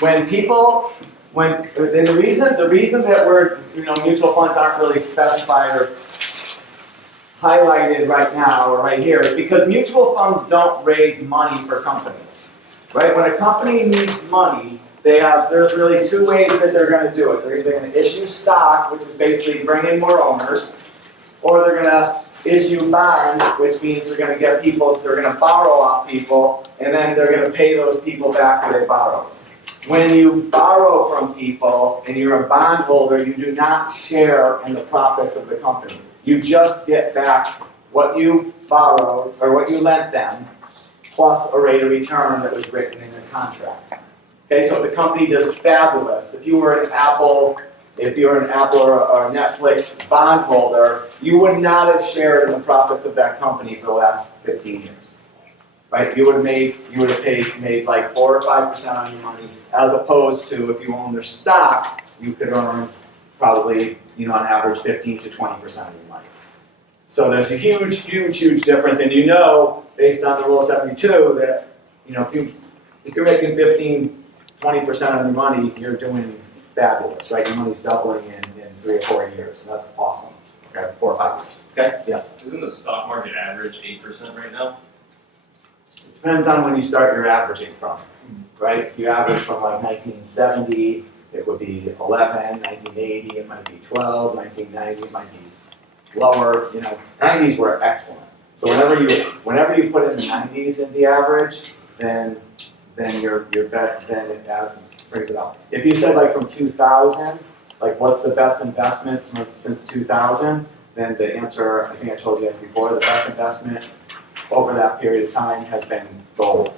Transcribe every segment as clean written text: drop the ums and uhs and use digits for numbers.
when people, the reason that we're, mutual funds aren't really specified or highlighted right now or right here is because mutual funds don't raise money for companies, right? When a company needs money, there's really two ways that they're going to do it. They're either going to issue stock, which is basically bring in more owners, or they're going to issue bonds, which means they're going to get people, they're going to borrow off people, and then they're going to pay those people back what they borrowed. When you borrow from people and you're a bondholder, you do not share in the profits of the company. You just get back what you borrowed or what you lent them, plus a rate of return that was written in the contract. Okay, so the company does fabulous. If you were an Apple or a Netflix bondholder, you would not have shared in the profits of that company for the last 15 years. Right? You would have made like 4 or 5% on your money, as opposed to if you own their stock, you could earn probably, on average 15 to 20% of your money. So there's a huge, huge, huge difference, and based on the Rule 72, that if you're making 15, 20% of your money, you're doing fabulous, right? Your money's doubling in 3 or 4 years, and that's awesome. Okay, 4 or 5 years. Okay, yes. Isn't the stock market average 8% right now? It depends on when you start your averaging from, right? If you average from like 1970, it would be 11, 1980, it might be 12, 1990, it might be lower. 90s were excellent. So whenever you put in the 90s in the average, then your bet brings it up. If you said like from 2000, like what's the best investments since 2000, then the answer, I think I told you guys before, the best investment over that period of time has been gold.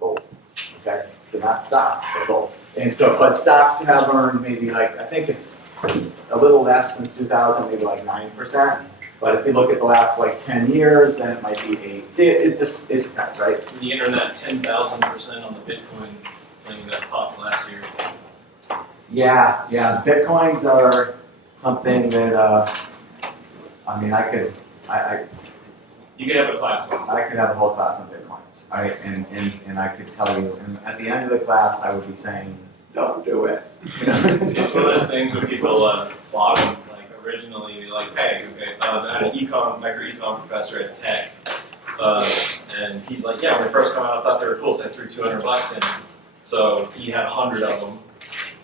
Gold. Okay? So not stocks, but gold. And so, but stocks have earned maybe like, I think it's a little less since 2000, maybe like 9%. But if you look at the last like 10 years, then it might be 8. See, it depends, right? When you enter that 10,000% on the Bitcoin thing that popped last year. Yeah. Bitcoins are something that, You could have a class on. I could have a whole class on Bitcoins, right? And I could tell you, and at the end of the class, I would be saying, don't do it. It's one of those things where people bought them, like originally, like, hey, okay, I had an micro-econ professor at Tech, and he's like, yeah, when they first came out, I thought they were cool, so I threw $200 in. So he had 100 of them,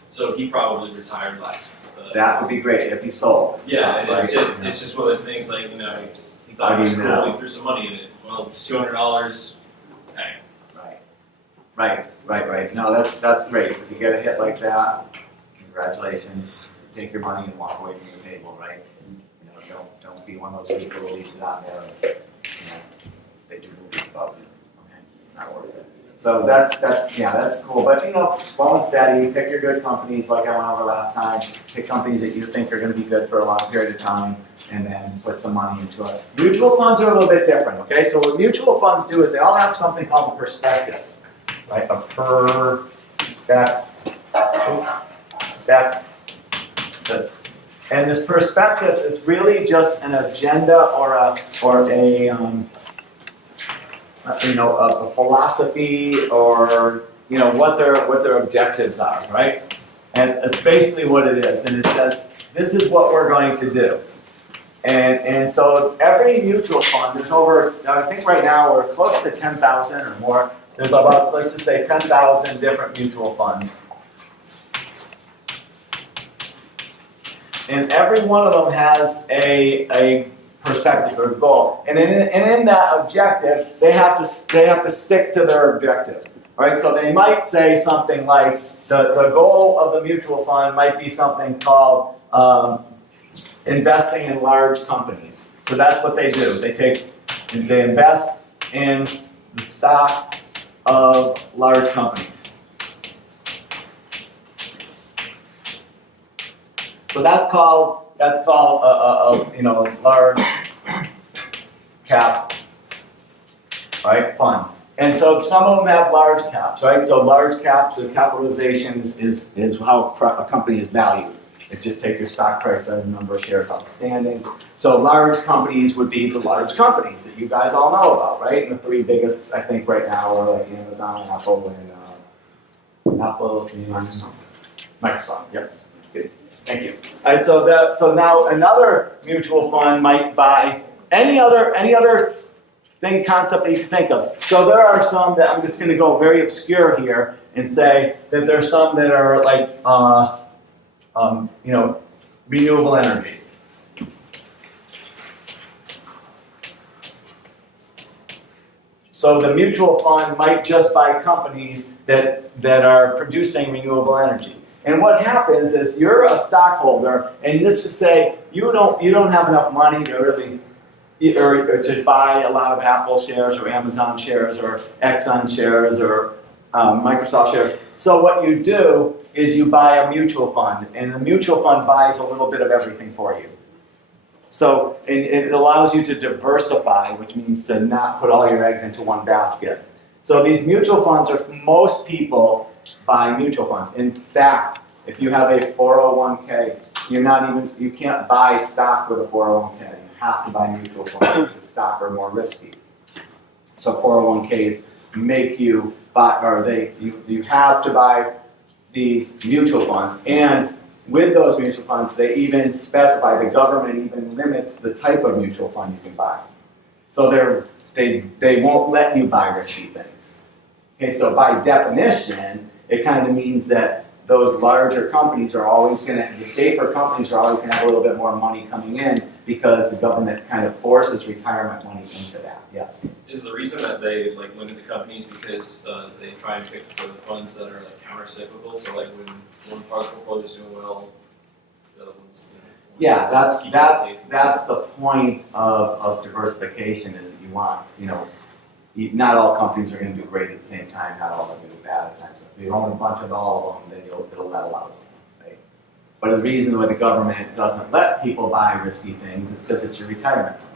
so he probably retired last. That would be great if he sold. Yeah, and it's just one of those things, like, he thought it was cool, he threw some money in it. Well, it's $200, hey. Right. No, that's great. If you get a hit like that, congratulations. Take your money and walk away from the table, right? Don't be one of those people who leaves it on there and they do move above you. Okay, it's not worth it. So that's cool. But slow and steady. Pick your good companies, like I went over last time. Pick companies that you think are going to be good for a long period of time, and then put some money into it. Mutual funds are a little bit different. Okay, so what mutual funds do is they all have something called a prospectus. Right, a prospectus. And this prospectus is really just an agenda or a philosophy, or what their objectives are, right? And it's basically what it is. And it says, this is what we're going to do. And so every mutual fund, there's over, I think right now we're close to 10,000 or more. There's about, let's just say, 10,000 different mutual funds. And every one of them has a prospectus or a goal. And in that objective, they have to stick to their objective. Right? So they might say something like, the goal of the mutual fund might be something called investing in large companies. So that's what they do. They invest in the stock of large companies. So that's called a large cap, right, fund. And so some of them have large caps, right? So large caps or capitalizations is how a company is valued. It's just take your stock price and the number of shares outstanding. So large companies would be the large companies that you guys all know about, right? And the 3 biggest, I think, right now are like Amazon, Apple, and Apple, Microsoft, yes. Good. Thank you. All right, so now another mutual fund might buy any other thing, concept that you can think of. So there are some that I'm just going to go very obscure here and say that there's some that are like, renewable energy. So the mutual fund might just buy companies that are producing renewable energy. And what happens is you're a stockholder, and let's just say you don't have enough money to really or to buy a lot of Apple shares or Amazon shares or Exxon shares or Microsoft shares. So what you do is you buy a mutual fund, and the mutual fund buys a little bit of everything for you. So it allows you to diversify, which means to not put all your eggs into one basket. So these mutual funds most people buy mutual funds. In fact, if you have a 401k, you can't buy stock with a 401k. You have to buy mutual funds because stock are more risky. So 401ks make you buy, or you have to buy these mutual funds. And with those mutual funds, they even specify, the government even limits the type of mutual fund you can buy. So they won't let you buy risky things. Okay, so by definition, it kind of means that those larger companies are always the safer companies are always going to have a little bit more money coming in because the government kind of forces retirement money into that. Yes? Is the reason that they like limit the companies because they try and pick the funds that are like counter-cyclical? So like when one part of the portfolio is doing well, the other one's yeah, that's the point of diversification, is that you want, not all companies are going to do great at the same time, not all of them are going to do bad at times. If you own a bunch of all of them, then it'll level out. Right? But the reason why the government doesn't let people buy risky things is because it's your retirement money.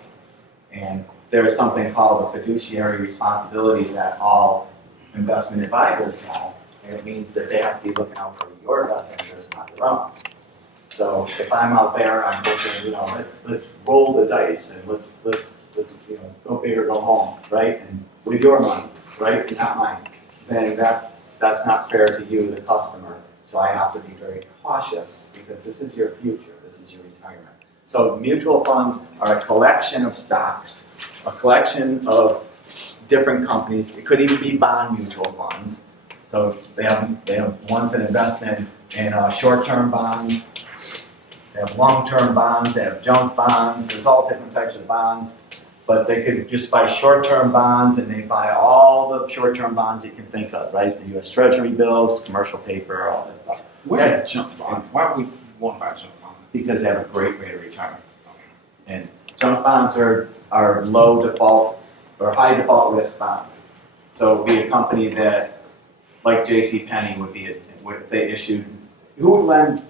And there's something called a fiduciary responsibility that all investment advisors have, and it means that they have to be looking out for your investment interests, not their own. So if I'm out there, I'm thinking, let's roll the dice and let's go big or go home, right? And with your money, right, and not mine. Then that's not fair to you, the customer. So I have to be very cautious because this is your future, this is your retirement. So mutual funds are a collection of stocks, a collection of different companies. It could even be bond mutual funds. So they have ones that invest in short-term bonds. They have long-term bonds, they have junk bonds, there's all different types of bonds, but they could just buy short-term bonds, and they buy all the short-term bonds you can think of, right? The U.S. Treasury bills, commercial paper, all that stuff. Why are junk bonds? Why would we want to buy junk bonds? Because they have a great rate of return. And junk bonds are low default or high default risk bonds. So it would be a company that, like JCPenney would be, if they issued, who would lend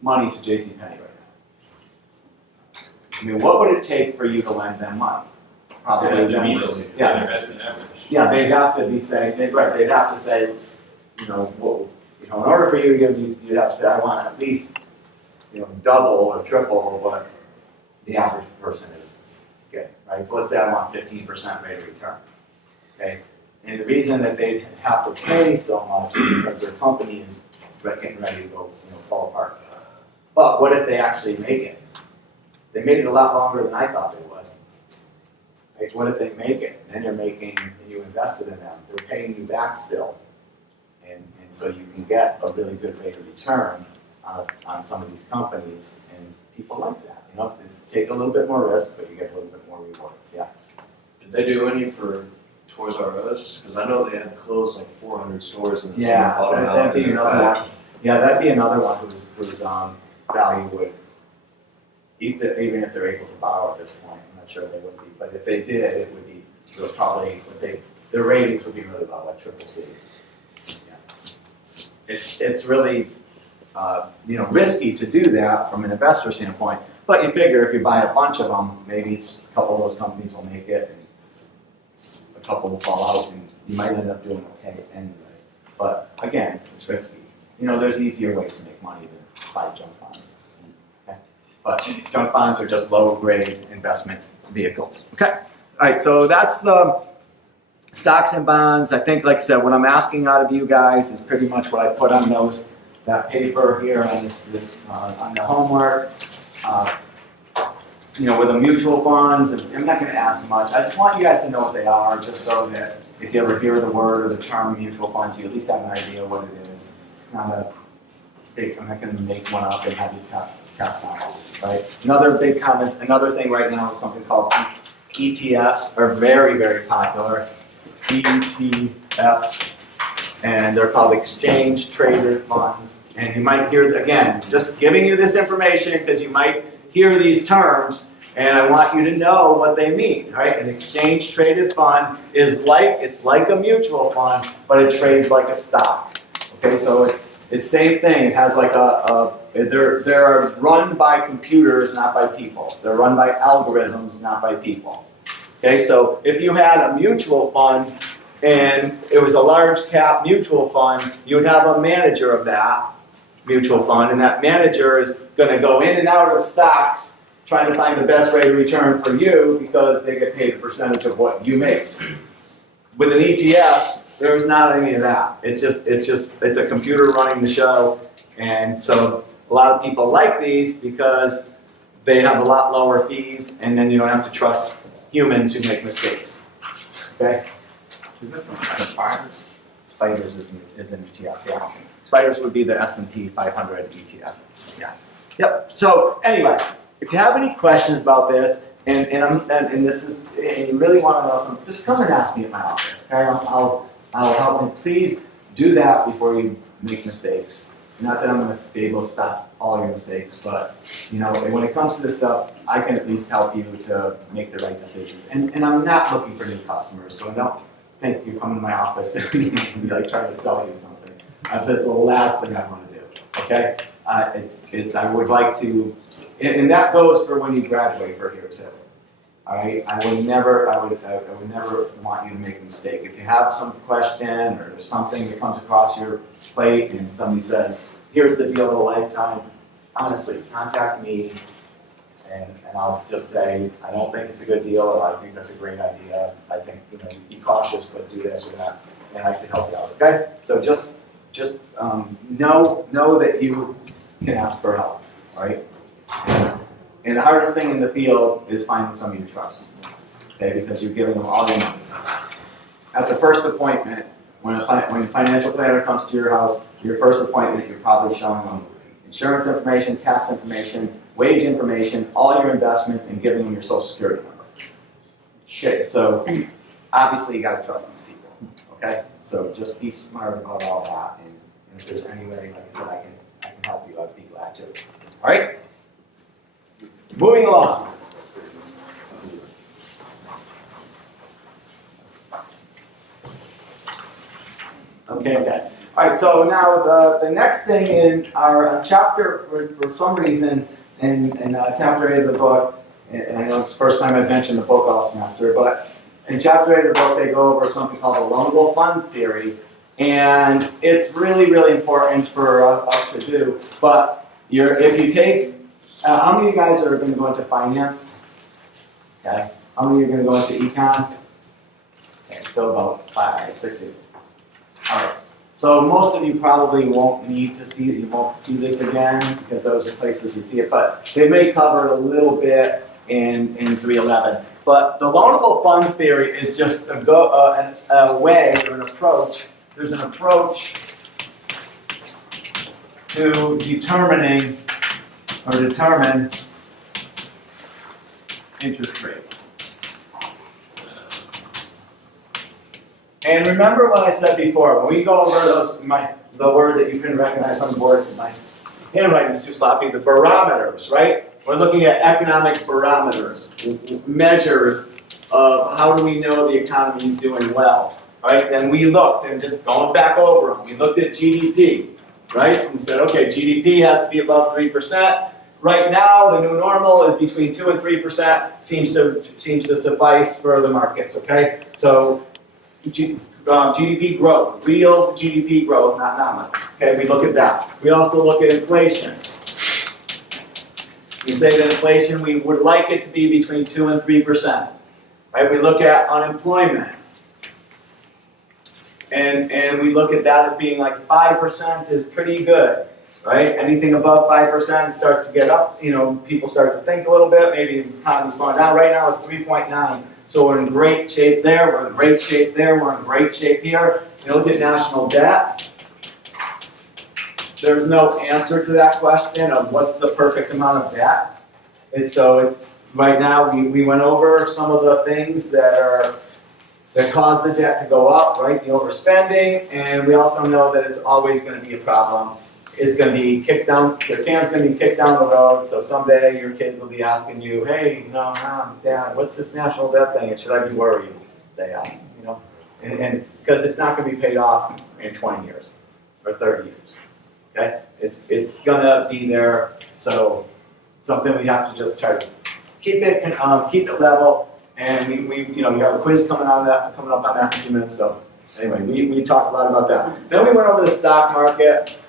money to JCPenney right now? I mean, what would it take for you to lend them money? Probably them. Yeah. investment average. Yeah, they'd have to be saying, they'd have to say, in order for you to give, you'd have to say, I want at least, double or triple what the average person is getting, right? So let's say I want 15% rate of return, okay? And the reason that they have to pay so much is because their company is getting ready to go, fall apart. But what if they actually make it? They made it a lot longer than I thought they would. Right? What if they make it? And then you're making, and you invested in them. They're paying you back still. And so you can get a really good rate of return on some of these companies. And people like that. It's take a little bit more risk, but you get a little bit more reward. Yeah. Did they do any for Toys R Us? Because I know they had closed like 400 stores and that'd be another one. Yeah, that'd be another one whose value would, even if they're able to borrow at this point, I'm not sure they would be, but if they did, it would be probably, their ratings would be really low, like CCC. Yeah. It's really, risky to do that from an investor standpoint, but you figure if you buy a bunch of them, maybe a couple of those companies will make it, and a couple will fall out, and you might end up doing okay anyway. But again, it's risky. There's easier ways to make money than buy junk bonds. Okay? But junk bonds are just low-grade investment vehicles. Okay. All right. So that's Stocks and bonds, I think, like I said, what I'm asking out of you guys is pretty much what I put on that paper here on on the homework. With the mutual funds, and I'm not gonna ask much. I just want you guys to know what they are, just so that if you ever hear the word or the term mutual funds, you at least have an idea what it is. It's not a big, I'm not gonna make one up and have you test on it, right? Another thing right now is something called ETFs are very, very popular. ETFs, and they're called exchange traded funds. And you might hear, again, just giving you this information because you might hear these terms, and I want you to know what they mean, right? An exchange traded fund is like a mutual fund, but it trades like a stock. Okay, so it's same thing. It has like they're run by computers, not by people. They're run by algorithms, not by people. Okay, so if you had a mutual fund and it was a large cap mutual fund, you would have a manager of that mutual fund, and that manager is going to go in and out of stocks trying to find the best rate of return for you because they get paid a percentage of what you make. With an ETF, there's not any of that. It's a computer running the show, and so a lot of people like these because they have a lot lower fees, and then you don't have to trust humans who make mistakes. Okay? Is this some kind of spiders? Spiders is an ETF, yeah. Spiders would be the S&P 500 ETF. Yeah. Yep. So anyway, if you have any questions about this, and you really want to know something, just come and ask me at my office. Okay? I'll help you. Please do that before you make mistakes. Not that I'm going to be able to stop all your mistakes, but when it comes to this stuff, I can at least help you to make the right decision. And I'm not looking for new customers, so don't think you come to my office and be like trying to sell you something. That's the last thing I want to do. Okay? I would like to, and that goes for when you graduate for here too. All right? I would never want you to make a mistake. If you have some question or there's something that comes across your plate and somebody says, here's the deal of a lifetime, honestly, contact me and I'll just say, I don't think it's a good deal, or I think that's a great idea. I think, be cautious, but do this or that, and I can help you out, okay? So just know that you can ask for help, all right? And the hardest thing in the field is finding somebody you trust, okay? Because you're giving them all your money. At the first appointment, when a financial planner comes to your house, your first appointment, you're probably showing them insurance information, tax information, wage information, all your investments, and giving them your social security number. Okay, so obviously you gotta trust these people, okay? So just be smart about all that, and if there's any way, like I said, I can help you, I'd be glad to. All right? Moving along. Okay. All right, so now the next thing in our chapter, for some reason, in chapter 8 of the book, and I know it's the first time I've mentioned the book all semester, but in chapter 8 of the book, they go over something called the loanable funds theory, and it's really, really important for us to do. But if you take, how many of you guys are going to go into finance? Okay. How many of you are going to go into econ? Okay, so about 5, 6 of you. All right. So most of you probably won't need to see it. You won't see this again because those are places you see it. But they may cover it a little bit in 311. But the loanable funds theory is just a way or an approach. There's an approach to determine interest rates. And remember what I said before, when we go over the word that you can recognize from the board, my handwriting is too sloppy, the barometers, right? We're looking at economic barometers, measures of how do we know the economy is doing well, right? Then we looked, and just going back over them, we looked at GDP, right? And we said, okay, GDP has to be above 3%. Right now, the new normal is between 2 and 3%, seems to suffice for the markets, okay? So GDP growth, real GDP growth, not nominal. Okay, we look at that. We also look at inflation. We say that inflation, we would like it to be between 2 and 3%. Right? We look at unemployment. And we look at that as being like 5% is pretty good, right? Anything above 5% starts to get up, people start to think a little bit, maybe the economy's slowing down. Right now it's 3.9. So we're in great shape there, we're in great shape there, we're in great shape here. You look at national debt. There's no answer to that question of what's the perfect amount of debt. It's right now we went over some of the things that cause the debt to go up, right? The overspending, and we also know that it's always going to be a problem. It's going to be kicked down, the can's going to be kicked down the road, so someday your kids will be asking you, hey, Mom, Dad, what's this national debt thing, and should I be worried? Say, and because it's not going to be paid off in 20 years or 30 years, okay? It's going to be there, so something we have to just try to keep it level, and we have a quiz coming up on that in a few minutes, so anyway, we talked a lot about that. Then we went over the stock market.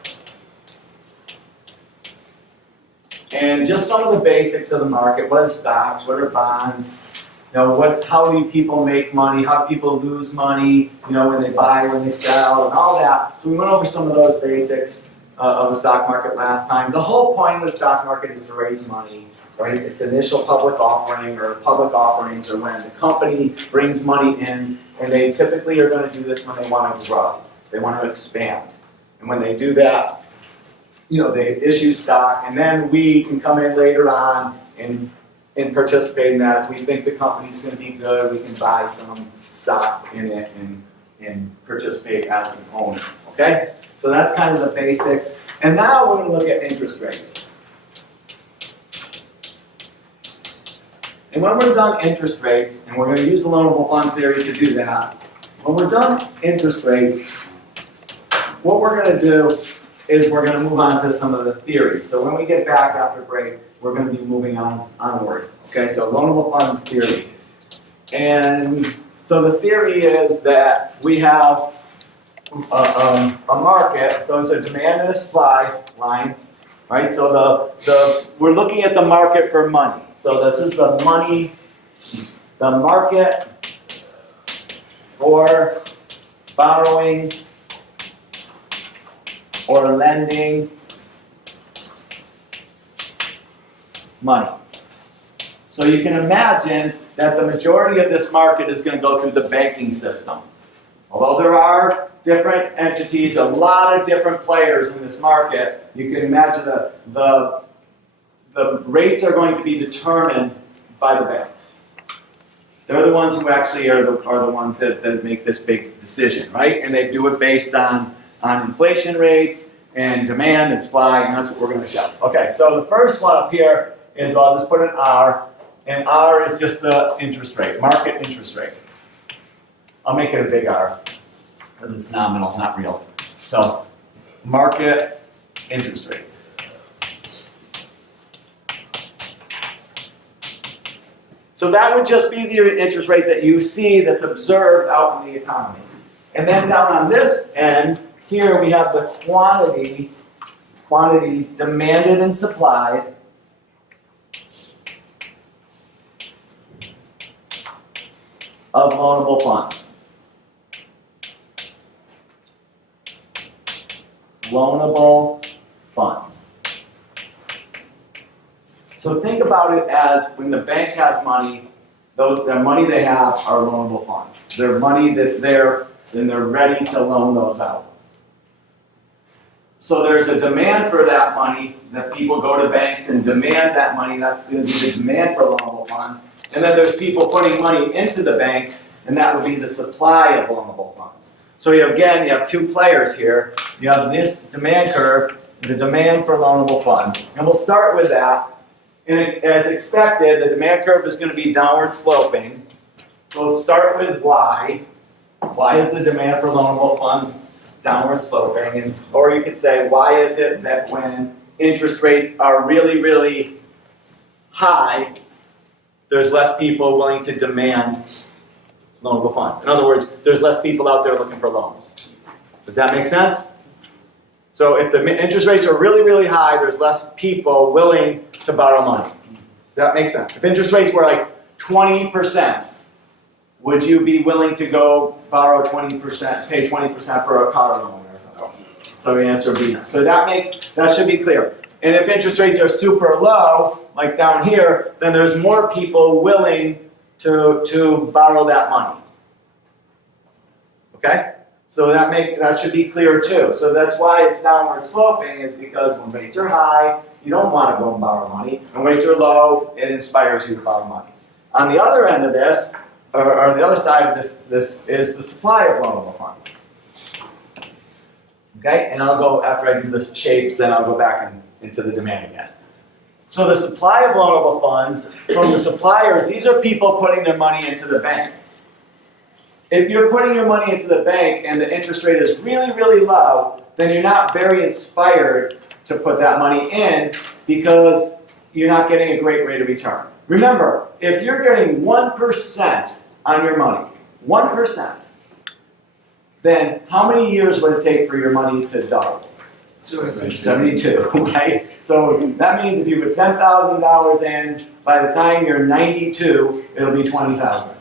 And just some of the basics of the market. What are stocks? What are bonds? How do people make money? How do people lose money? When they buy, when they sell, and all that. So we went over some of those basics of the stock market last time. The whole point of the stock market is to raise money, right? It's initial public offering or public offerings, or when the company brings money in, and they typically are going to do this when they want to grow. They want to expand, and when they do that, they issue stock, and then we can come in later on and participate in that. If we think the company's going to be good, we can buy some stock in it and participate as an owner, okay? So that's kind of the basics. And now we're going to look at interest rates. And when we're done interest rates, and we're going to use the loanable funds theory to do that, when we're done interest rates, what we're going to do is we're going to move on to some of the theories. So when we get back after break, we're going to be moving onward. Okay, so loanable funds theory. And so the theory is that we have a market, so it's a demand and a supply line, right? So we're looking at the market for money. So this is the market for borrowing or lending money. So you can imagine that the majority of this market is going to go through the banking system. Although there are different entities, a lot of different players in this market, you can imagine the rates are going to be determined by the banks. They're the ones who actually are the ones that make this big decision, right? And they do it based on inflation rates and demand and supply, and that's what we're going to show. Okay, so the first one up here is, I'll just put an R, and R is just the interest rate, market interest rate. I'll make it a big R, because it's nominal, not real. So, market interest rate. So that would just be the interest rate that you see that's observed out in the economy. And then down on this end, here we have the quantities demanded and supplied of loanable funds. Loanable funds. So think about it as when the bank has money, the money they have are loanable funds. Their money that's there, then they're ready to loan those out. So there's a demand for that money, that people go to banks and demand that money. That's going to be the demand for loanable funds. And then there's people putting money into the banks, and that would be the supply of loanable funds. So you have two players here. You have this demand curve, the demand for loanable funds. And we'll start with that. And as expected, the demand curve is going to be downward sloping. So let's start with Y. Why is the demand for loanable funds downward sloping? Or you could say, why is it that when interest rates are really, really high, there's less people willing to demand loanable funds? In other words, there's less people out there looking for loans. Does that make sense? So if the interest rates are really, really high, there's less people willing to borrow money. Does that make sense? If interest rates were like 20%, would you be willing to go borrow 20%, pay 20% for a car loan? So the answer would be no. So that should be clear. And if interest rates are super low, like down here, then there's more people willing to borrow that money. Okay? So that should be clear too. So that's why it's downward sloping, is because when rates are high, you don't want to go and borrow money. When rates are low, it inspires you to borrow money. On the other end of this, or the other side of this is the supply of loanable funds. Okay, and I'll go, after I do the shapes, then I'll go back into the demand again. So the supply of loanable funds from the suppliers, these are people putting their money into the bank. If you're putting your money into the bank and the interest rate is really, really low, then you're not very inspired to put that money in because you're not getting a great rate of return. Remember, if you're getting 1% on your money, 1%, then how many years would it take for your money to double? 72, right? So that means if you put $10,000 in, by the time you're 92, it'll be $20,000.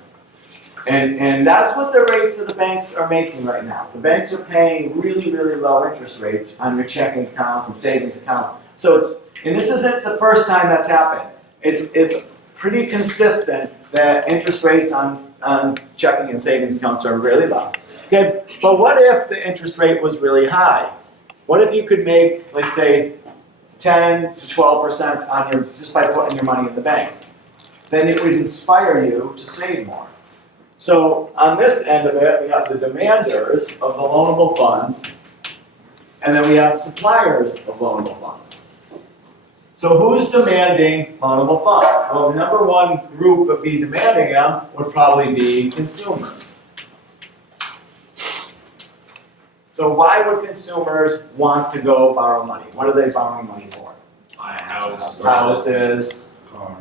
And that's what the rates of the banks are making right now. The banks are paying really, really low interest rates on your checking accounts and savings accounts. So and this isn't the first time that's happened. It's pretty consistent that interest rates on checking and savings accounts are really low. Okay, but what if the interest rate was really high? What if you could make, let's say, 10 to 12% on just by putting your money in the bank? Then it would inspire you to save more. So on this end of it, we have the demanders of the loanable funds, and then we have suppliers of loanable funds. So who's demanding loanable funds? Well, the number one group that would be demanding them would probably be consumers. So why would consumers want to go borrow money? What are they borrowing money for? Buy a house. Houses,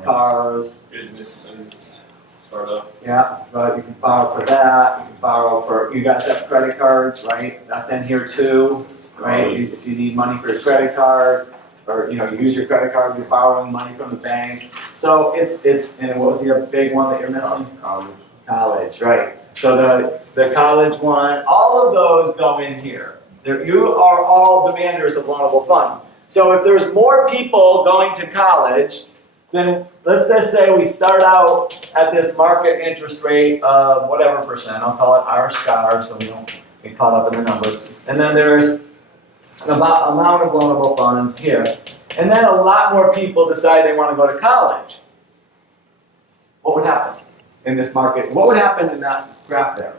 cars. Businesses, startup. Yeah, but you can borrow for that. You can borrow for, you guys have credit cards, right? That's in here too, right? If you need money for your credit card, or you use your credit card, you're borrowing money from the bank. So it's and what was the other big one that you're missing? College, right. So the college one, all of those go in here. You are all demanders of loanable funds. So if there's more people going to college, then let's just say we start out at this market interest rate of whatever percent. I'll call it R*, so we don't get caught up in the numbers. And then there's an amount of loanable funds here. And then a lot more people decide they want to go to college. What would happen in this market? What would happen in that graph there?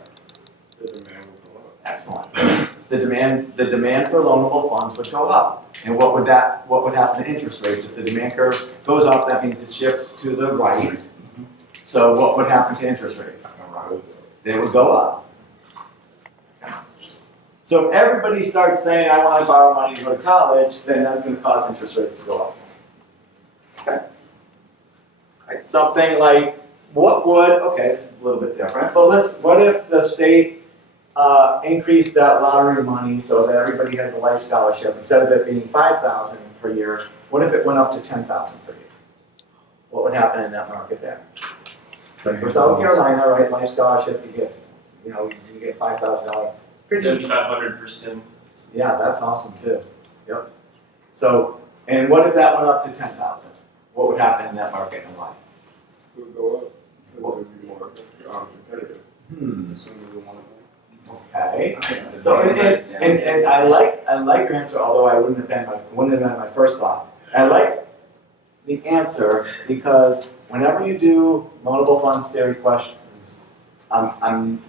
The demand will go up. Excellent. The demand for loanable funds would go up. And what would happen to interest rates? If the demand curve goes up, that means it shifts to the right. So what would happen to interest rates? They would go up. So if everybody starts saying, I want to borrow money to go to college, then that's going to cause interest rates to go up. Okay. Right. Something like, okay, this is a little bit different, but what if the state increased that lottery money so that everybody had the life scholarship? Instead of it being $5,000 per year, what if it went up to $10,000 per year? What would happen in that market there? Like for South Carolina, right, life scholarship, you get $5,000. $7,500%. Yeah, that's awesome too. Yep. So, and what if that went up to $10,000? What would happen in that market and why? It would go up. It would be more competitive. Assuming we want to. Okay. So, and I like your answer, although I wouldn't have been my first thought. I like the answer because whenever you do loanable funds theory questions, I'm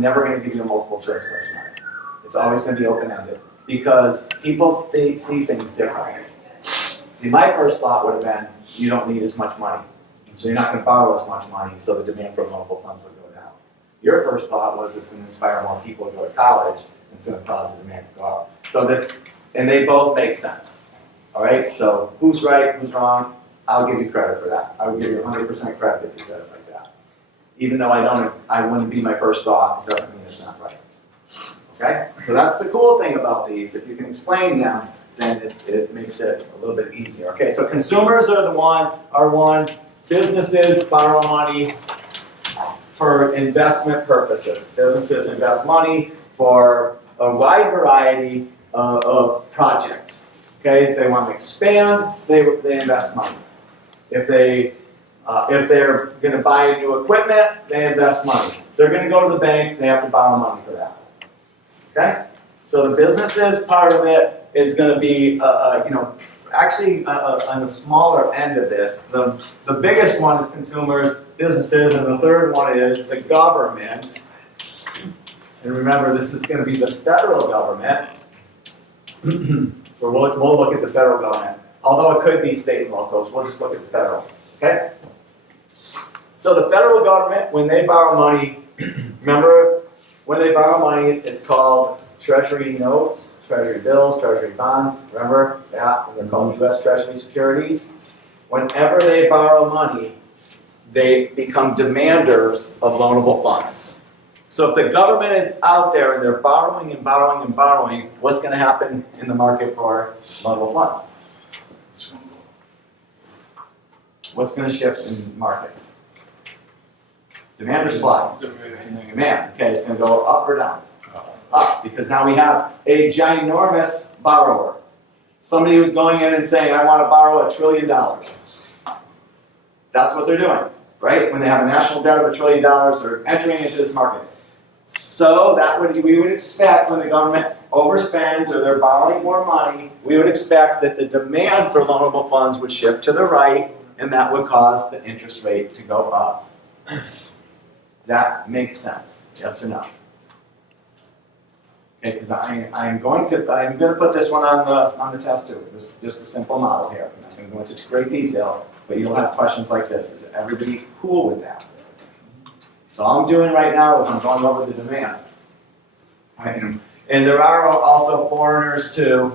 never going to give you a multiple choice question. It's always going to be open-ended because they see things differently. See, my first thought would have been, you don't need as much money. So you're not going to borrow as much money, so the demand for loanable funds would go down. Your first thought was it's going to inspire more people to go to college, and it's going to cause the demand to go up. So and they both make sense. All right, so who's right, who's wrong? I'll give you credit for that. I would give you 100% credit if you said it like that. Even though I wouldn't be my first thought, it doesn't mean it's not right. Okay, so that's the cool thing about these. If you can explain them, then it makes it a little bit easier. Okay, so consumers are one. Businesses borrow money for investment purposes. Businesses invest money for a wide variety of projects. Okay, if they want to expand, they invest money. If they're going to buy new equipment, they invest money. They're going to go to the bank, they have to borrow money for that. Okay, so the businesses part of it is going to be, actually on the smaller end of this. The biggest one is consumers, businesses, and the third one is the government. And remember, this is going to be the federal government. We'll look at the federal government. Although it could be state and locals, we'll just look at the federal. Okay? So the federal government, when they borrow money, remember, when they borrow money, it's called treasury notes, treasury bills, treasury bonds. Remember that? They're called U.S. Treasury securities. Whenever they borrow money, they become demanders of loanable funds. So if the government is out there and they're borrowing and borrowing and borrowing, what's going to happen in the market for loanable funds? What's going to shift in the market? Demand or supply? Demand. Okay, it's going to go up or down? Up, because now we have a ginormous borrower. Somebody who's going in and saying, I want to borrow $1 trillion. That's what they're doing, right? When they have a national debt of $1 trillion, they're entering into this market. So we would expect when the government overspends or they're borrowing more money, we would expect that the demand for loanable funds would shift to the right, and that would cause the interest rate to go up. Does that make sense? Yes or no? Okay, because I'm going to put this one on the test too. Just a simple model here. I'm not going to go into great detail, but you'll have questions like this. Is everybody cool with that? So all I'm doing right now is I'm going over the demand. Right? And there are also foreigners too.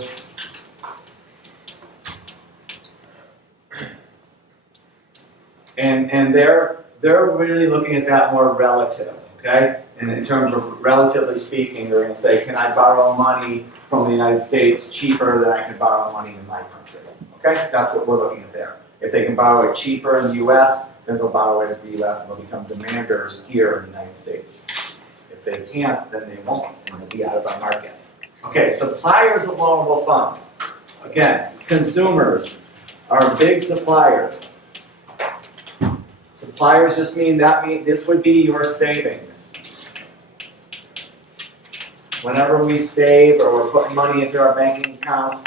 And they're really looking at that more relative, okay? And in terms of relatively speaking, they're going to say, can I borrow money from the United States cheaper than I can borrow money in my country? Okay, that's what we're looking at there. If they can borrow it cheaper in the U.S., then they'll borrow it in the U.S. and they'll become demanders here in the United States. If they can't, then they won't, and they'll be out of our market. Okay, suppliers of loanable funds. Again, consumers are big suppliers. Suppliers just mean this would be your savings. Whenever we save or we're putting money into our banking accounts,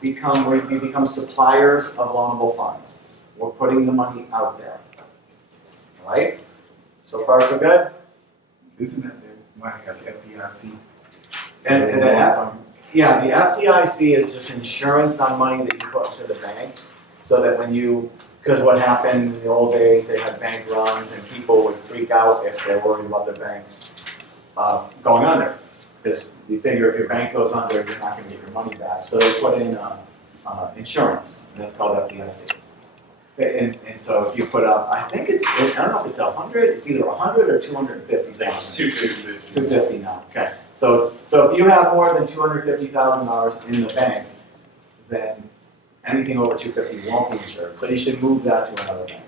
we become suppliers of loanable funds. We're putting the money out there. All right? So far, so good? Isn't it the one at the FDIC? And the FDIC is just insurance on money that you put to the banks, so that because what happened in the old days, they had bank runs and people would freak out if they're worried about their banks going under. Because you figure if your bank goes under, you're not going to get your money back. So they put in insurance, and that's called FDIC. And so if you put up, I don't know if it's 100, it's either 100 or 250,000. It's 250. 250 now, okay. So if you have more than $250,000 in the bank, then anything over 250 won't be insured. So you should move that to another bank.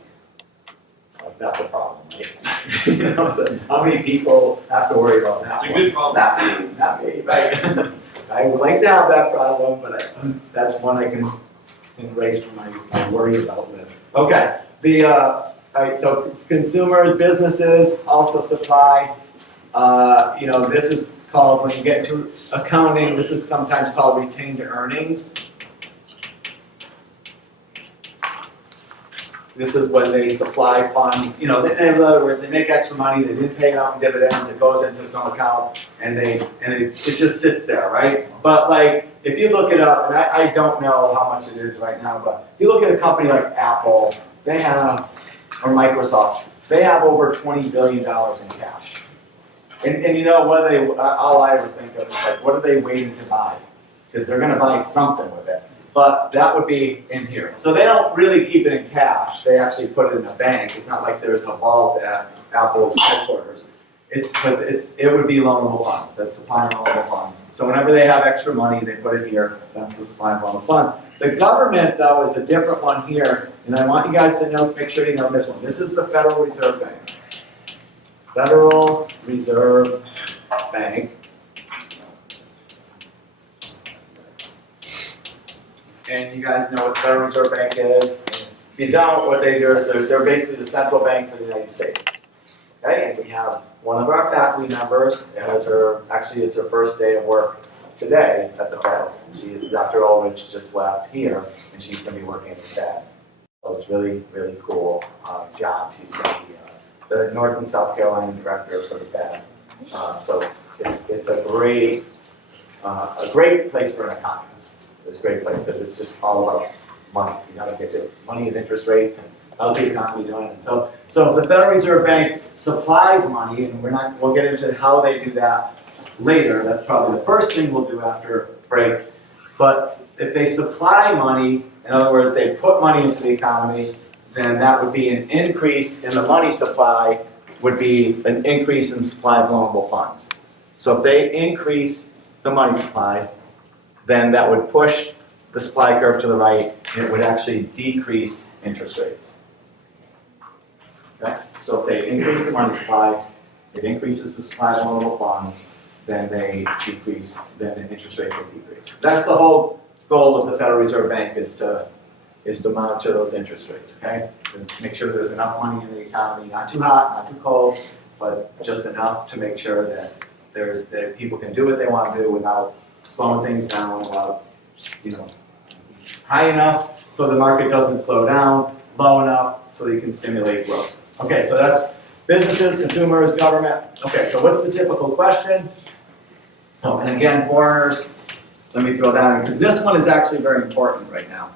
That's a problem, right? So how many people have to worry about that? It's a good problem. Not me, right? I would like to have that problem, but that's one I can erase from my worry about list. Okay. All right. So consumers, businesses also supply. This is called, when you get into accounting, this is sometimes called retained earnings. This is when they supply funds. In other words, they make extra money. They didn't pay it out in dividends. It goes into some account, and it just sits there, right? But if you look it up, and I don't know how much it is right now, but if you look at a company like Apple, or Microsoft, they have over $20 billion in cash. And all I ever think of is what are they waiting to buy? Because they're going to buy something with it. But that would be in here. So they don't really keep it in cash. They actually put it in a bank. It's not like there's a vault at Apple's headquarters. It would be loanable funds. That's supplying loanable funds. So whenever they have extra money, they put it here. That's the supply of loanable funds. The government, though, is a different one here. And I want you guys to make sure you know this one. This is the Federal Reserve Bank. Federal Reserve Bank. And you guys know what the Federal Reserve Bank is. If you don't, what they do is they're basically the central bank for the United States. Okay, and we have one of our faculty members, it's her first day of work today at the Fed. Dr. Ulrich just left here, and she's going to be working at the Fed. So it's really, really cool job. She's going to be the North and South Carolina director for the Fed. So it's a great place for an economist. It's a great place because it's just all about money. You got to get to money and interest rates and how's the economy doing. And so if the Federal Reserve Bank supplies money, and we'll get into how they do that later. That's probably the first thing we'll do after break. But if they supply money, in other words, they put money into the economy, then that would be an increase in the money supply, would be an increase in supply of loanable funds. So if they increase the money supply, then that would push the supply curve to the right, and it would actually decrease interest rates. Okay? So if they increase the money supply, it increases the supply of loanable funds, then the interest rates will decrease. That's the whole goal of the Federal Reserve Bank, is to monitor those interest rates, okay? And make sure there's enough money in the economy, not too hot, not too cold, but just enough to make sure that people can do what they want to do without slowing things down, without, high enough so the market doesn't slow down, low enough so you can stimulate growth. Okay, so that's businesses, consumers, government. Okay, so what's the typical question? Oh, and again, foreigners, let me throw that in, because this one is actually very important right now.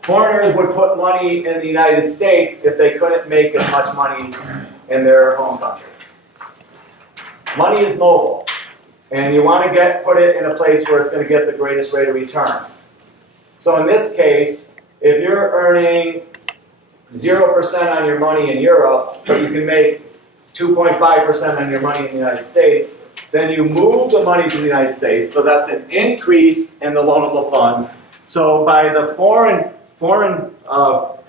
Foreigners would put money in the United States if they couldn't make as much money in their home country. Money is mobile, and you want to put it in a place where it's going to get the greatest rate of return. So in this case, if you're earning 0% on your money in Europe, but you can make 2.5% on your money in the United States, then you move the money to the United States, so that's an increase in the loanable funds. So by the foreign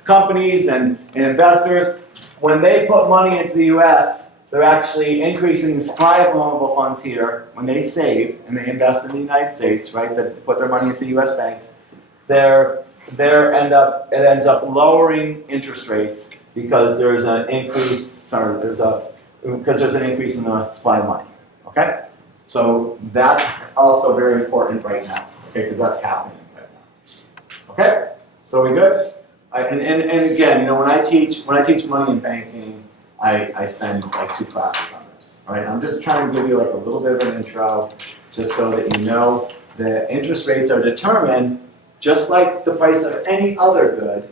companies and investors, when they put money into the U.S., they're actually increasing the supply of loanable funds here. When they save and they invest in the United States, right, they put their money into U.S. banks, it ends up lowering interest rates because there's an increase. Because there's an increase in the supply of money. Okay, so that's also very important right now. Okay, because that's happening right now. Okay, so we good? And again, when I teach money in banking, I spend like 2 classes on this. All right, I'm just trying to give you like a little bit of an intro, just so that you know that interest rates are determined, just like the price of any other good,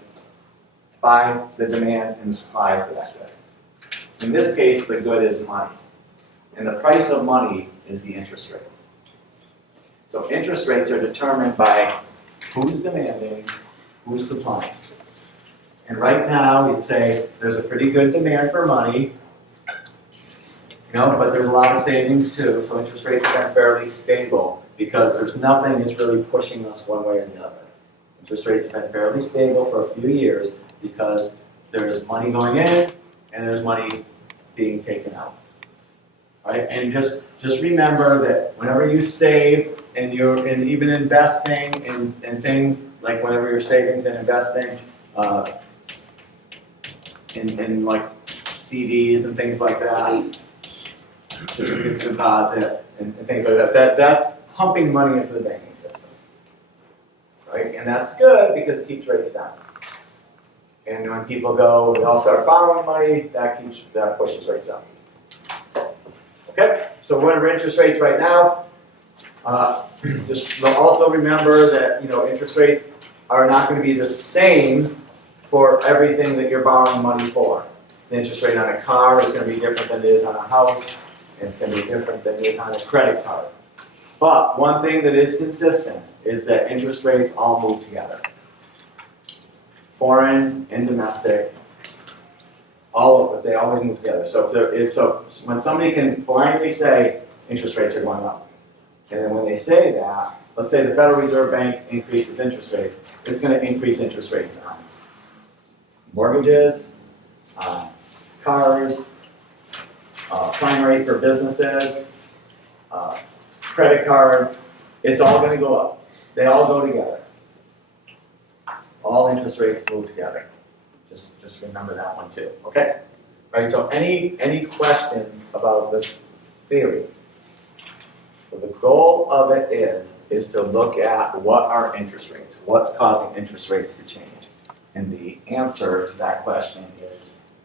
by the demand and supply for that good. In this case, the good is money, and the price of money is the interest rate. So interest rates are determined by who's demanding, who's supplying. And right now, we'd say there's a pretty good demand for money, but there's a lot of savings too, so interest rates have been fairly stable because there's nothing that's really pushing us one way or the other. Interest rates have been fairly stable for a few years because there's money going in and there's money being taken out. Right? And just remember that whenever you save and even investing in things, like whenever you're savings and investing in like CDs and things like that, certificates of deposit and things like that, that's pumping money into the banking system. Right? And that's good because it keeps rates down. And when people go, we all start borrowing money, that pushes rates up. Okay, so what are interest rates right now? Just also remember that interest rates are not going to be the same for everything that you're borrowing money for. The interest rate on a car is going to be different than it is on a house, and it's going to be different than it is on a credit card. But one thing that is consistent is that interest rates all move together. Foreign and domestic, they always move together. So when somebody can blindly say interest rates are going up, and then when they say that, let's say the Federal Reserve Bank increases interest rates, it's going to increase interest rates on mortgages, cars, prime rate for businesses, credit cards, it's all gonna go up. They all go together. All interest rates move together. Just remember that one too, okay? Right, so any questions about this theory? So the goal of it is to look at what are interest rates, what's causing interest rates to change. And the answer to that question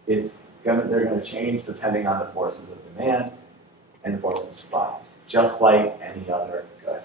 is they're gonna change depending on the forces of demand and the forces of supply, just like any other good.